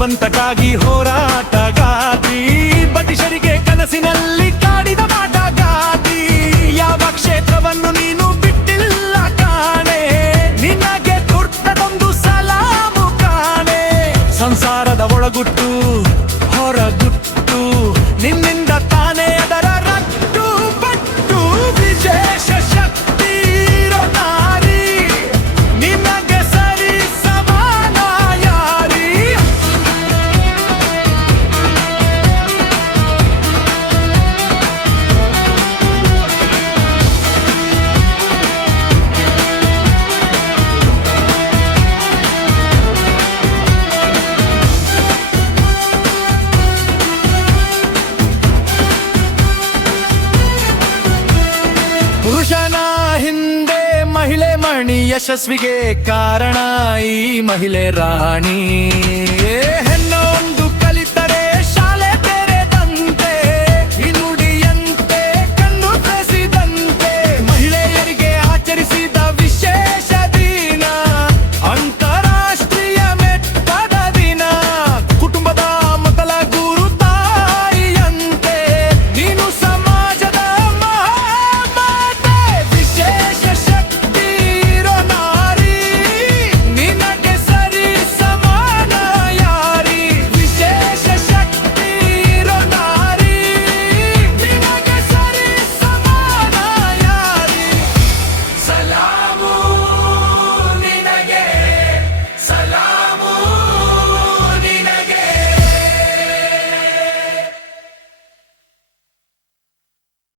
ಬಲವಂತಕ್ಕಾಗಿ ಹೋರಾಟಗಾತಿ, ಬ್ರಿಟಿಷರಿಗೆ ಕನಸಿನಲ್ಲಿ ಕಾಡಿದ ಮಾಟಗಾತಿ. ಯಾವ ಕ್ಷೇತ್ರವನ್ನು ನೀನು ಬಿಟ್ಟಿಲ್ಲ ಕಾಣೆ, ನಿನಗೆ ದುರ್ದದೊಂದು ಸಲಾಮು ಕಾಣೆ. ಸಂಸಾರದ ಒಳಗುಟ್ಟು ಹೊರಗುಟ್ಟು ನಿನ್ನಿಂದ ತಾನೇ ಅದರ ರಟ್ಟು ಪಟ್ಟು. ವಿಶೇಷ ಶಕ್ತಿ ಇರೋ ನಾರಿ, ನಿನಗೆ ಸರಿ ಸಮಾನ ಯಾರಿ. ಪುರುಷನ ಹಿಂದೆ ಮಹಿಳೆ ಮಣಿ, ಯಶಸ್ವಿಗೆ ಕಾರಣ ಈ ಮಹಿಳೆ ರಾಣಿ.